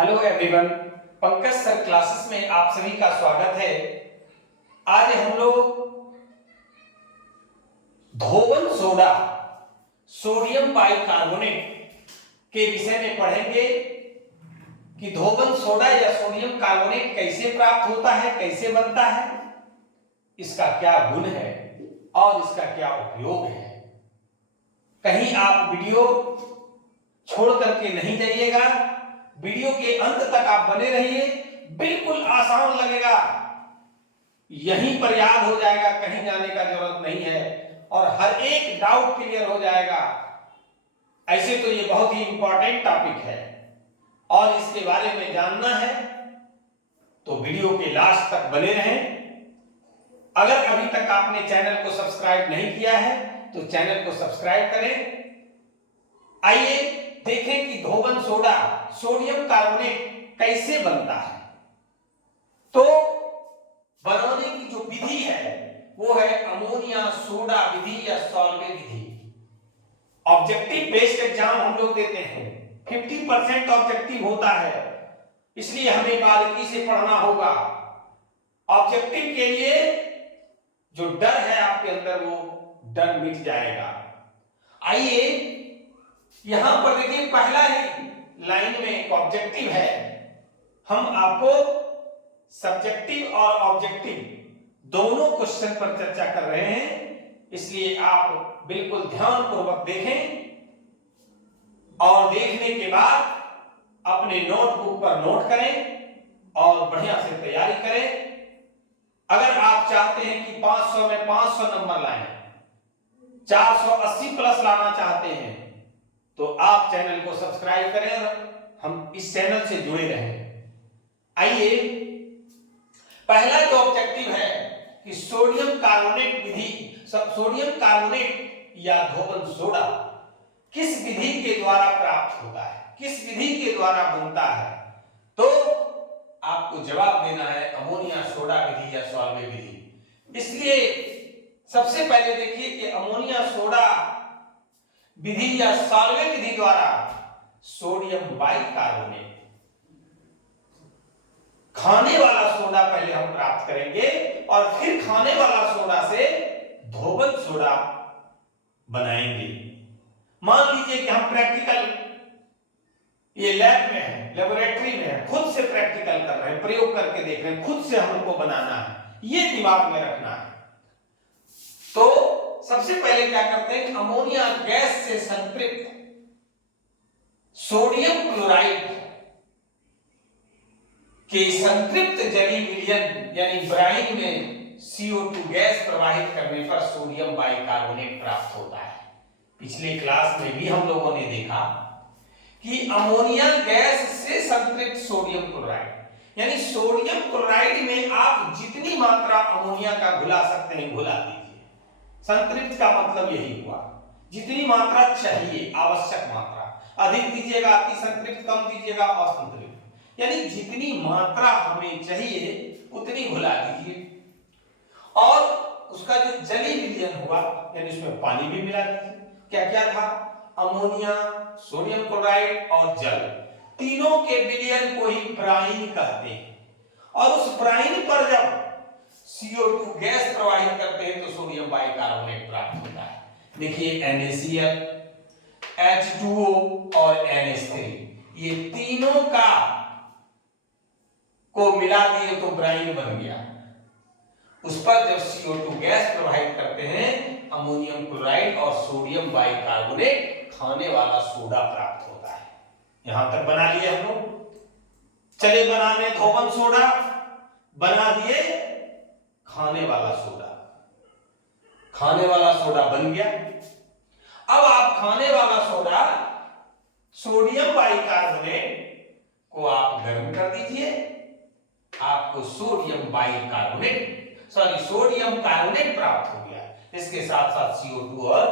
Hello everyone, Pankaj sir classes में आप सभी का स्वागत है। आज हम लोग धोवन सोडा सोडियम बाइकार्बोनेट के विषय में पढ़ेंगे कि धोवन सोडा या सोडियम कार्बोनेट कैसे प्राप्त होता है, कैसे बनता है, इसका क्या गुण है और इसका क्या उपयोग है। कहीं आप वीडियो छोड़ करके नहीं जाइएगा, वीडियो के अंत तक आप बने रहिए। बिल्कुल आसान लगेगा, यहीं पर याद हो जाएगा, कहीं जाने का जरूरत नहीं है और हर एक डाउट क्लियर हो जाएगा। ऐसे तो ये बहुत ही इंपॉर्टेंट टॉपिक है और इसके बारे में जानना है तो वीडियो के लास्ट तक बने रहें। अगर अभी तक आपने चैनल को सब्सक्राइब नहीं किया है तो चैनल को सब्सक्राइब करें। आइए देखें कि धोवन सोडा सोडियम कार्बोनेट कैसे बनता है। तो बनाने की जो विधि है वो है अमोनिया सोडा विधि या सॉल्वे विधि। ऑब्जेक्टिव बेस्ड एग्जाम हम लोग देते हैं, 50% ऑब्जेक्टिव होता है, इसलिए हमें बारीकी से पढ़ना होगा। ऑब्जेक्टिव के लिए जो डर है आपके अंदर वो डर मिट जाएगा। आइए यहां पर देखिए, पहला ही लाइन में एक ऑब्जेक्टिव है। हम आपको सब्जेक्टिव और ऑब्जेक्टिव दोनों क्वेश्चन पर चर्चा कर रहे हैं, इसलिए आप बिल्कुल ध्यान पूर्वक देखें और देखने के बाद अपने नोटबुक पर नोट करें और बढ़िया से तैयारी करें। अगर आप चाहते हैं कि 500 में 500 नंबर लाएं, 480 प्लस लाना चाहते हैं तो आप चैनल को सब्सक्राइब करें और हम इस चैनल से जुड़े रहें। आइए, पहला जो ऑब्जेक्टिव है कि सोडियम कार्बोनेट विधि, सोडियम कार्बोनेट या धोवन सोडा किस विधि के द्वारा प्राप्त होता है, किस विधि के द्वारा बनता है। तो आपको जवाब देना है अमोनिया सोडा विधि या सॉल्वे विधि। इसलिए सबसे पहले देखिए कि अमोनिया सोडा विधि या सॉल्वे विधि द्वारा सोडियम बाइकार्बोनेट, खाने वाला सोडा पहले हम प्राप्त करेंगे और फिर खाने वाला सोडा से धोवन सोडा बनाएंगे। मान लीजिए कि हम प्रैक्टिकल ये लैब में है, लेबोरेटरी में है, खुद से प्रैक्टिकल कर रहे हैं, प्रयोग करके देख रहे हैं, खुद से हमको बनाना है, ये दिमाग में रखना है। तो सबसे पहले क्या करते हैं, अमोनिया गैस से संतृप्त सोडियम क्लोराइड के संतृप्त जलीय विलयन यानी ब्राइन में CO2 गैस प्रवाहित करने पर सोडियम बाइकार्बोनेट प्राप्त होता है। पिछले क्लास में भी हम लोगों ने देखा कि अमोनिया गैस से संतृप्त सोडियम क्लोराइड यानी सोडियम क्लोराइड में आप जितनी मात्रा अमोनिया का घुला सकते हैं घुला दीजिए। संतृप्त का मतलब यही हुआ, जितनी मात्रा चाहिए, आवश्यक मात्रा, अधिक दीजिएगा अति संतृप्त, कम दीजिएगा असंतृप्त, यानी जितनी मात्रा हमें चाहिए उतनी घुला दीजिए। और उसका जो जलीय विलयन हुआ यानी उसमें पानी भी मिला दीजिए। क्या क्या था, अमोनिया, सोडियम क्लोराइड और जल, तीनों के विलयन को ही ब्राइन कहते हैं। और उस ब्राइन पर जब CO2 गैस प्रवाहित करते हैं तो सोडियम बाइकार्बोनेट प्राप्त होता है। देखिए NaCl, H2O और NH3, ये तीनों का को मिला दिए तो ब्राइन बन गया। उस पर जब CO2 गैस प्रवाहित करते हैं, अमोनियम क्लोराइड और सोडियम बाइकार्बोनेट खाने वाला सोडा प्राप्त होता है। यहां तक बना लिए हम लोग। चले बनाने धोवन सोडा, बना दिए खाने वाला सोडा, खाने वाला सोडा बन गया। अब आप खाने वाला सोडा सोडियम बाइकार्बोनेट को आप गर्म कर दीजिए, आपको सोडियम कार्बोनेट प्राप्त हो गया। इसके साथ साथ CO2 और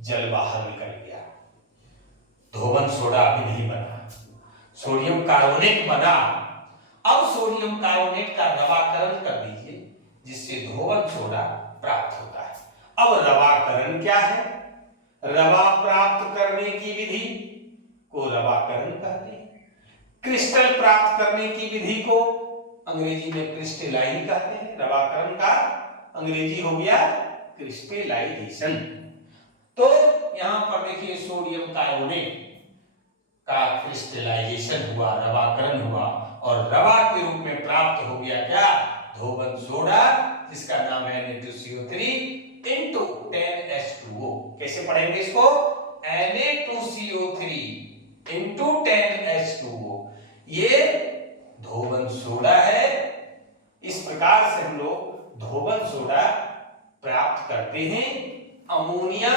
जल बाहर निकल गया। धोवन सोडा अभी नहीं बना, सोडियम कार्बोनेट बना। अब सोडियम कार्बोनेट का रवाकरण कर दीजिए जिससे धोवन सोडा प्राप्त होता है। अब रवाकरण क्या है, रवा प्राप्त करने की विधि को रवाकरण कहते हैं। क्रिस्टल प्राप्त करने की विधि को अंग्रेजी में क्रिस्टलाइन कहते हैं। रवाकरण का अंग्रेजी हो गया क्रिस्टलाइजेशन। तो यहां पर देखिए सोडियम कार्बोनेट का क्रिस्टलाइजेशन हुआ, रवाकरण हुआ और रवा के रूप में प्राप्त हो गया क्या, धोबन सोडा, जिसका नाम है Na2CO3 into 10H2O। कैसे पढ़ेंगे इसको, Na2CO3 into 10H2O। ये धोबन सोडा है। इस प्रकार से हम लोग धोबन सोडा प्राप्त करते हैं अमोनिया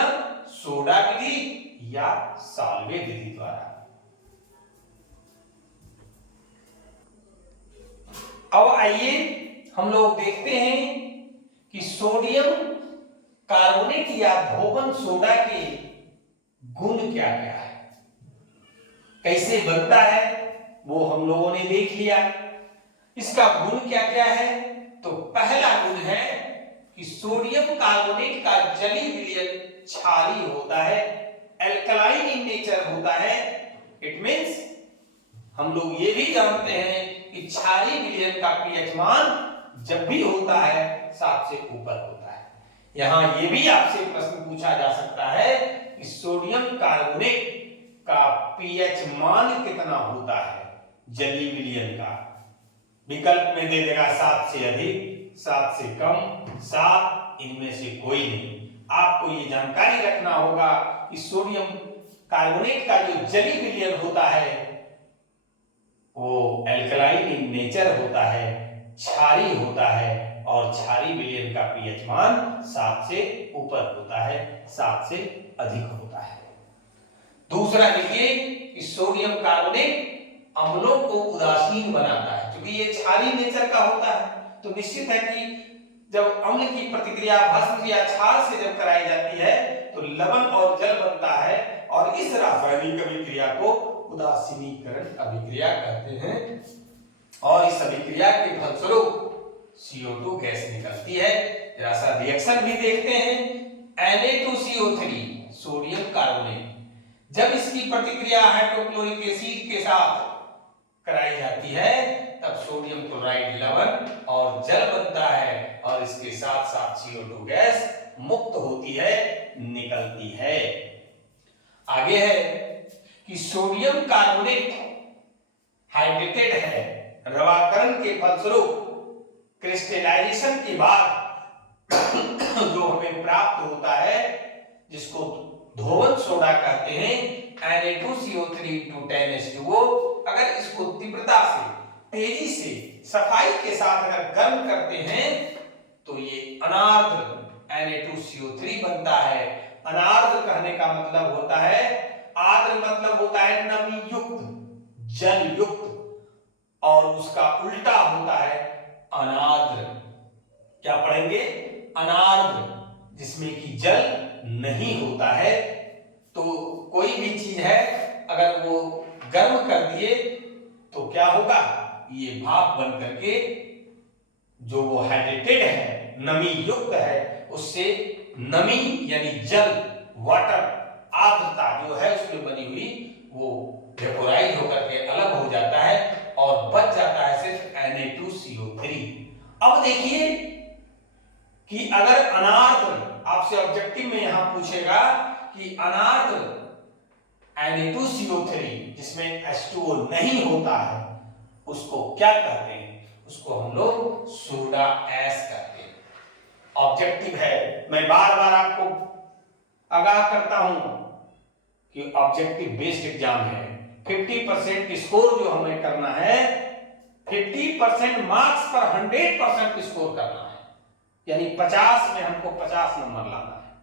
सोडा विधि या साल्वे विधि द्वारा। अब आइए हम लोग देखते हैं कि सोडियम कार्बोनेट या धोबन सोडा के गुण क्या क्या है, कैसे बनता है, वो हम लोगों ने देख लिया। इसका गुण क्या क्या है, तो पहला गुण है कि सोडियम कार्बोनेट का जलीय विलयन क्षारीय होता है, एल्कलाइन इन नेचर होता है। इट मींस हम लोग ये भी जानते हैं कि क्षारीय विलयन का पीएच मान जब भी होता है 7 से ऊपर होता है। यहां ये भी आपसे प्रश्न पूछा जा सकता है कि सोडियम कार्बोनेट का पीएच मान कितना होता है जलीय विलयन का। विकल्प में दे देगा 7 से अधिक, 7 से कम, 7, इनमें से कोई नहीं। आपको ये जानकारी रखना होगा कि सोडियम कार्बोनेट का जो जलीय विलयन होता है वो एल्कलाइन इन नेचर होता है, क्षारीय होता है और क्षारीय विलयन का पीएच मान 7 से ऊपर होता है, 7 से अधिक होता है। दूसरा देखिए कि सोडियम कार्बोनेट अम्लों को उदासीन बनाता है। क्योंकि ये क्षारीय नेचर का होता है तो निश्चित है कि जब अम्ल की प्रतिक्रिया भस्म या क्षार से जब कराई जाती है तो लवण और जल बनता है और इस रासायनिक अभिक्रिया को उदासीनीकरण अभिक्रिया कहते हैं और इस अभिक्रिया के फलस्वरूप CO2 गैस निकलती है। जरा सा रिएक्शन भी देखते हैं। Na2CO3 सोडियम कार्बोनेट, जब इसकी प्रतिक्रिया हाइड्रोक्लोरिक एसिड के साथ कराई जाती है तब सोडियम क्लोराइड लवण और जल बनता है और इसके साथ साथ CO2 गैस मुक्त होती है, निकलती है। आगे है कि सोडियम कार्बोनेट हाइड्रेटेड है, रवाकरण के फलस्वरूप क्रिस्टलाइजेशन के बाद जो हमें प्राप्त होता है जिसको धोबन सोडा कहते हैं Na2CO3 into 10H2O। अगर इसको तीव्रता से, तेजी से, सफाई के साथ अगर गर्म करते हैं तो ये अनार्द्र Na2CO3 बनता है। अनार्द्र कहने का मतलब होता है, आर्द्र मतलब होता है नमी युक्त, जल युक्त, और उसका उल्टा होता है अनार्द्र। क्या पढ़ेंगे, अनार्द्र, जिसमें कि जल नहीं होता है। तो कोई भी चीज है अगर वो गर्म कर दिए तो क्या होगा, ये भाप बन करके जो वो हाइड्रेटेड है, नमी युक्त है, उससे नमी यानी जल, वाटर, आर्द्रता जो है उसमें बनी हुई वो वेपोराइज होकर के अलग हो जाता है और बच जाता है सिर्फ Na2CO3। अब देखिए कि अगर अनार्द्र, आपसे ऑब्जेक्टिव में यहां पूछेगा कि अनार्द्र Na2CO3 जिसमें H2O नहीं होता है उसको क्या कहते हैं, उसको हम लोग सोडा ऐश कहते हैं। ऑब्जेक्टिव है, मैं बार बार आपको आगाह करता हूं कि ऑब्जेक्टिव बेस्ड एग्जाम है। 50% स्कोर जो हमें करना है, 50% मार्क्स पर 100% स्कोर करना है, यानी 50 में हमको 50 नंबर लाना है।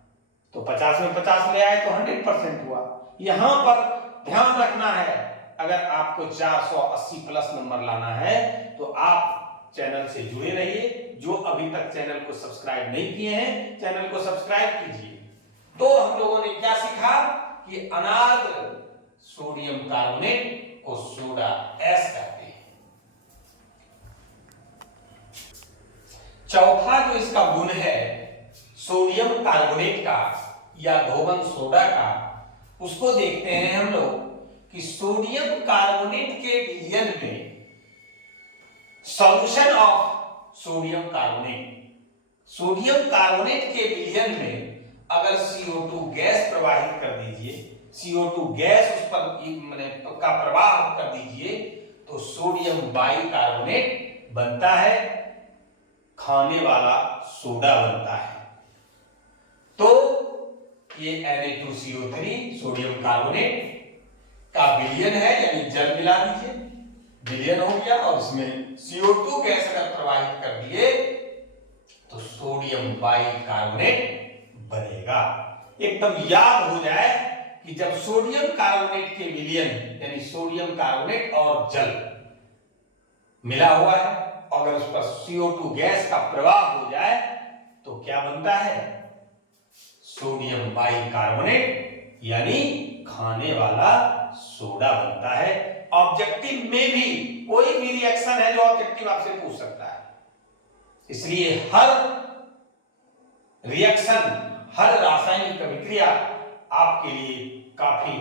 तो 50 में 50 ले आए तो 100% हुआ। यहां पर ध्यान रखना है, अगर आपको 480 प्लस नंबर लाना है तो आप चैनल से जुड़े रहिए। जो अभी तक चैनल को सब्सक्राइब नहीं किए हैं, चैनल को सब्सक्राइब कीजिए। तो हम लोगों ने क्या सीखा कि अनार्द्र सोडियम कार्बोनेट को सोडा ऐश कहते हैं। चौथा जो इसका गुण है सोडियम कार्बोनेट का या धोबन सोडा का, उसको देखते हैं हम लोग कि सोडियम कार्बोनेट के विलयन में सॉल्यूशन ऑफ सोडियम कार्बोनेट के विलयन में अगर CO2 गैस प्रवाहित कर दीजिए, CO2 गैस उस पर का प्रवाह कर दीजिए, तो सोडियम बाइकार्बोनेट बनता है, खाने वाला सोडा बनता है। तो ये Na2CO3 सोडियम कार्बोनेट का विलयन है, यानी जल मिला दीजिए, विलयन हो गया, और इसमें CO2 गैस अगर प्रवाहित कर दिए तो सोडियम बाइकार्बोनेट बनेगा। एकदम याद हो जाए कि जब सोडियम कार्बोनेट के विलयन यानी सोडियम कार्बोनेट और जल मिला हुआ है, अगर उस पर CO2 गैस का प्रवाह हो जाए तो क्या बनता है? सोडियम बाइकार्बोनेट, यानी खाने वाला सोडा बनता है। ऑब्जेक्टिव में भी कोई भी रिएक्शन है जो ऑब्जेक्टिव आपसे पूछ सकता है, इसलिए हर रिएक्शन, हर रासायनिक अभिक्रिया आपके लिए काफी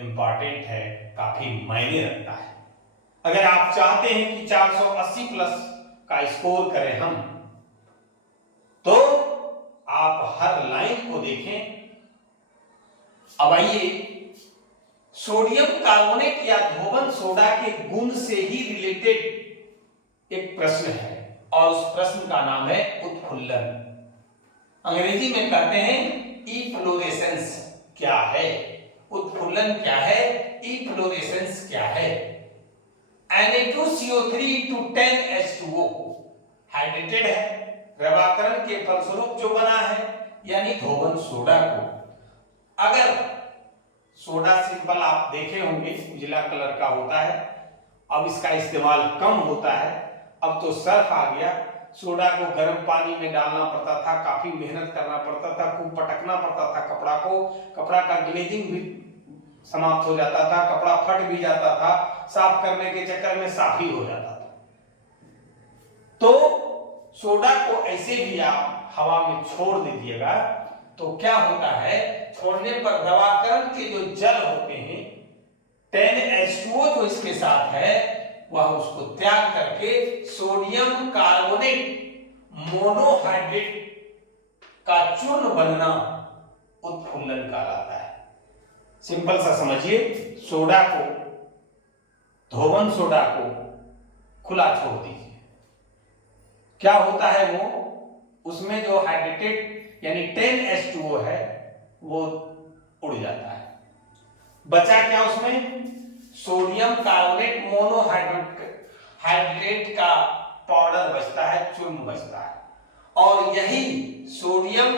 इंपॉर्टेंट है, काफी मायने रखता है। अगर आप चाहते हैं कि 480 प्लस का स्कोर करें हम, तो आप हर लाइन को देखें। अब आइए, सोडियम कार्बोनेट या धोबन सोडा के गुण से ही रिलेटेड एक प्रश्न है, और उस प्रश्न का नाम है उत्फुल्लन। अंग्रेजी में कहते हैं इफ्लोरेसेंस क्या है, उत्फुल्लन क्या है, इफ्लोरेसेंस क्या है। Na2CO3 to 10H2O हाइड्रेटेड है, रवाकरण के फलस्वरूप जो बना है, यानी धोबन सोडा को। अगर सोडा सिंपल आप देखे होंगे उजला कलर का होता है, अब इसका इस्तेमाल कम होता है, अब तो सर्फ आ गया। सोडा को गर्म पानी में डालना पड़ता था, काफी मेहनत करना पड़ता था, खूब पटकना पड़ता था कपड़ा को, कपड़ा का ग्लेजिंग भी समाप्त हो जाता था, कपड़ा फट भी जाता था, साफ करने के चक्कर में साफ ही हो जाता था। तो सोडा को ऐसे भी आप हवा में छोड़ दीजिएगा तो क्या होता है, छोड़ने पर रवाकरण के जो जल होते हैं 10H2O जो इसके साथ है, वह उसको त्याग करके सोडियम कार्बोनेट मोनोहाइड्रेट का चूर्ण बनना उत्फुल्लन कहलाता है। सिंपल सा समझिए, सोडा को, धोबन सोडा को खुला छोड़ दीजिए, क्या होता है वो, उसमें जो हाइड्रेटेड यानी 10H2O है वो उड़ जाता है। बचा क्या उसमें? सोडियम कार्बोनेट मोनोहाइड्रेट का पाउडर बचता है, चूर्ण बचता है, और यही सोडियम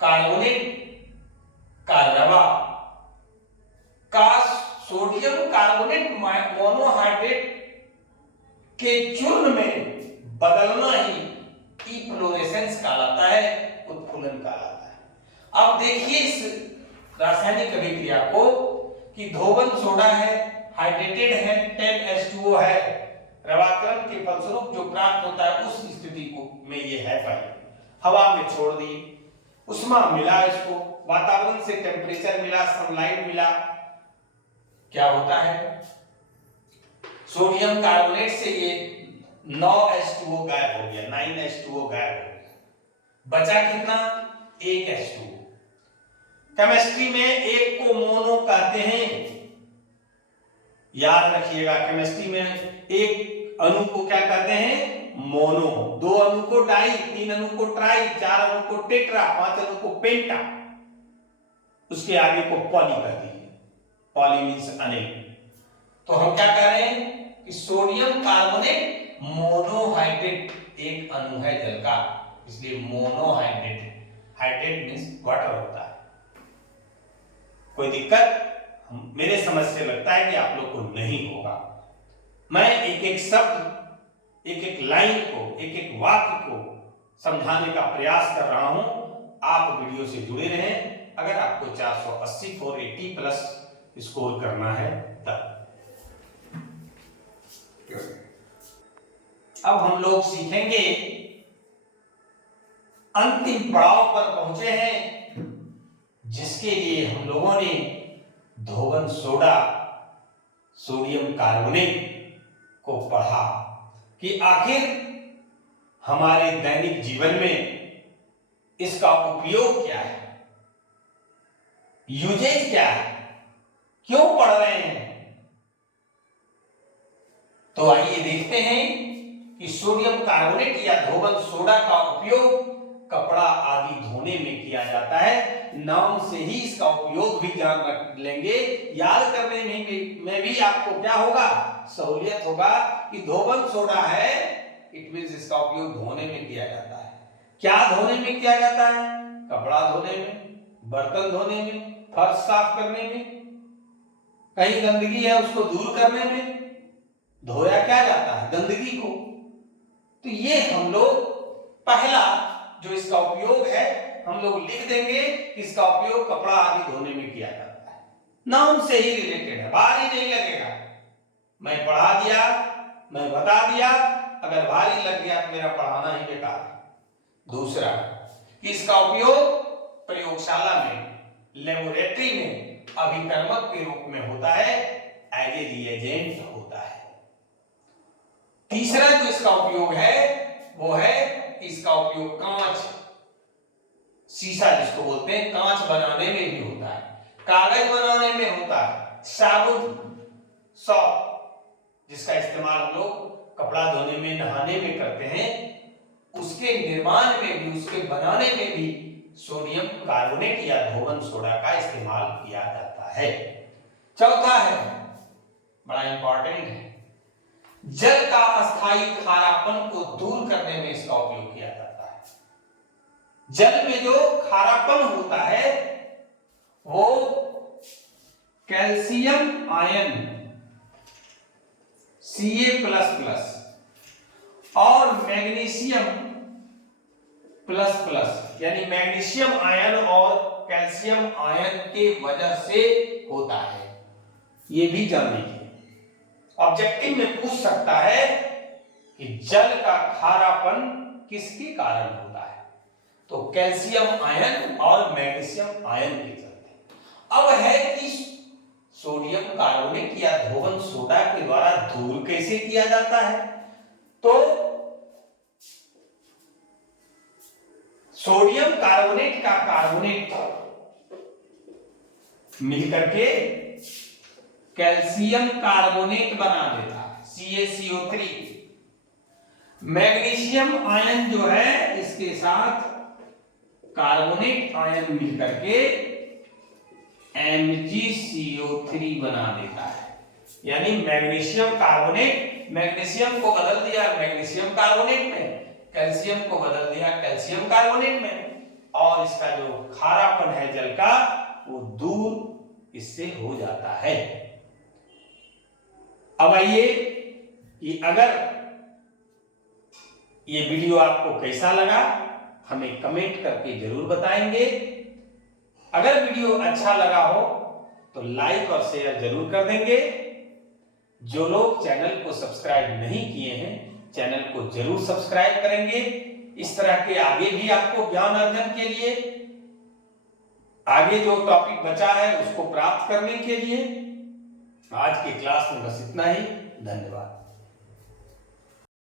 कार्बोनेट का रवा का सोडियम कार्बोनेट मोनोहाइड्रेट के चूर्ण में बदलना ही इफ्लोरेसेंस कहलाता है, उत्फुल्लन कहलाता है। अब देखिए इस रासायनिक अभिक्रिया को कि धोबन सोडा है, हाइड्रेटेड है, 10H2O है, रवाकरण के फलस्वरूप जो प्राप्त होता है उस स्थिति को में ये है पहले, हवा में छोड़ दी, उष्मा मिला, इसको वातावरण से टेम्परेचर मिला, सनलाइट मिला, क्या होता है, सोडियम कार्बोनेट से ये 9H2O गायब हो गया, 9H2O गायब हो गया, बचा कितना? 1H2O। केमिस्ट्री में एक को मोनो कहते हैं, याद रखिएगा, केमिस्ट्री में एक अणु को क्या कहते हैं? मोनो। दो अणु को डाई, तीन अणु को ट्राई, चार अणु को टेट्रा, पांच अणु को पेंटा, उसके आगे को पॉली कहती है, पॉली मीन्स अनेक। तो हम क्या कह रहे हैं कि सोडियम कार्बोनेट मोनोहाइड्रेट एक अणु है जल का, इसलिए मोनोहाइड्रेट, हाइड्रेट मीन्स वाटर होता है। कोई दिक्कत मेरे समझ से लगता है कि आप लोग को नहीं होगा। मैं एक एक शब्द, एक एक लाइन को, एक एक वाक्य को समझाने का प्रयास कर रहा हूं, आप वीडियो से जुड़े रहें। अगर आपको 480 480 प्लस स्कोर करना है तब। अब हम लोग सीखेंगे, अंतिम पड़ाव पर पहुंचे हैं, जिसके लिए हम लोगों ने धोवन सोडा, सोडियम कार्बोनेट को पढ़ा कि आखिर हमारे दैनिक जीवन में इसका उपयोग क्या है, यूजेज क्या है, क्यों पढ़ रहे हैं। तो आइए देखते हैं कि सोडियम कार्बोनेट या धोवन सोडा का उपयोग कपड़ा आदि धोने में किया जाता है। नाम से ही इसका उपयोग भी जान रख लेंगे, याद करने में भी आपको क्या होगा, सहूलियत होगा कि धोवन सोडा है, इट मींस इसका उपयोग धोने में किया जाता है। क्या धोने में किया जाता है? कपड़ा धोने में, बर्तन धोने में, फर्श साफ करने में, कहीं गंदगी है उसको दूर करने में धोया क्या जाता है, गंदगी को। तो ये हम लोग पहला जो इसका उपयोग है हम लोग लिख देंगे कि इसका उपयोग कपड़ा आदि धोने में किया जाता है। नाम से ही रिलेटेड है, भारी नहीं लगेगा। मैं पढ़ा दिया, मैं बता दिया, अगर भारी लग गया तो मेरा पढ़ाना ही बेकार है। दूसरा कि इसका उपयोग प्रयोगशाला में, लेबोरेटरी में अभिकर्मक के रूप में होता है, एज ए रिएजेंट होता है। तीसरा जो इसका उपयोग है वो है इसका उपयोग कांच, शीशा जिसको बोलते हैं, कांच बनाने में भी होता है, कागज बनाने में होता है, साबुन, सॉप जिसका इस्तेमाल हम लोग कपड़ा धोने में, नहाने में करते हैं, उसके निर्माण में भी, उसके बनाने में भी सोडियम कार्बोनेट या धोवन सोडा का इस्तेमाल किया जाता है। चौथा है, बड़ा इंपॉर्टेंट है, जल का अस्थायी खारापन को दूर करने में इसका उपयोग किया जाता है। जल में जो खारापन होता है वो कैल्शियम आयन Ca++ और मैग्नीशियम प्लस यानी मैग्नीशियम आयन और कैल्शियम आयन के वजह से होता है। ये भी जान लीजिए, ऑब्जेक्टिव में पूछ सकता है कि जल का खारापन किसके कारण होता है, तो कैल्शियम आयन और मैग्नीशियम आयन के चलते। अब है कि सोडियम कार्बोनेट या धोवन सोडा के द्वारा दूर कैसे किया जाता है। तो सोडियम कार्बोनेट का कार्बोनेट मिलकर के कैल्शियम कार्बोनेट बना देता है, CaCO3। मैग्नीशियम आयन जो है इसके साथ कार्बोनेट आयन मिलकर के MgCO3 बना देता है। यानी मैग्नीशियम कार्बोनेट, मैग्नीशियम को बदल दिया मैग्नीशियम कार्बोनेट में, कैल्शियम को बदल दिया कैल्शियम कार्बोनेट में, और इसका जो खारापन है जल का वो दूर इससे हो जाता है। अब आइए कि अगर ये वीडियो आपको कैसा लगा हमें कमेंट करके जरूर बताएंगे। अगर वीडियो अच्छा लगा हो तो लाइक और शेयर जरूर कर देंगे। जो लोग चैनल को सब्सक्राइब नहीं किए हैं चैनल को जरूर सब्सक्राइब करेंगे। इस तरह के आगे भी आपको ज्ञान अर्जन के लिए, आगे जो टॉपिक बचा है उसको प्राप्त करने के लिए। आज की क्लास में बस इतना ही। धन्यवाद।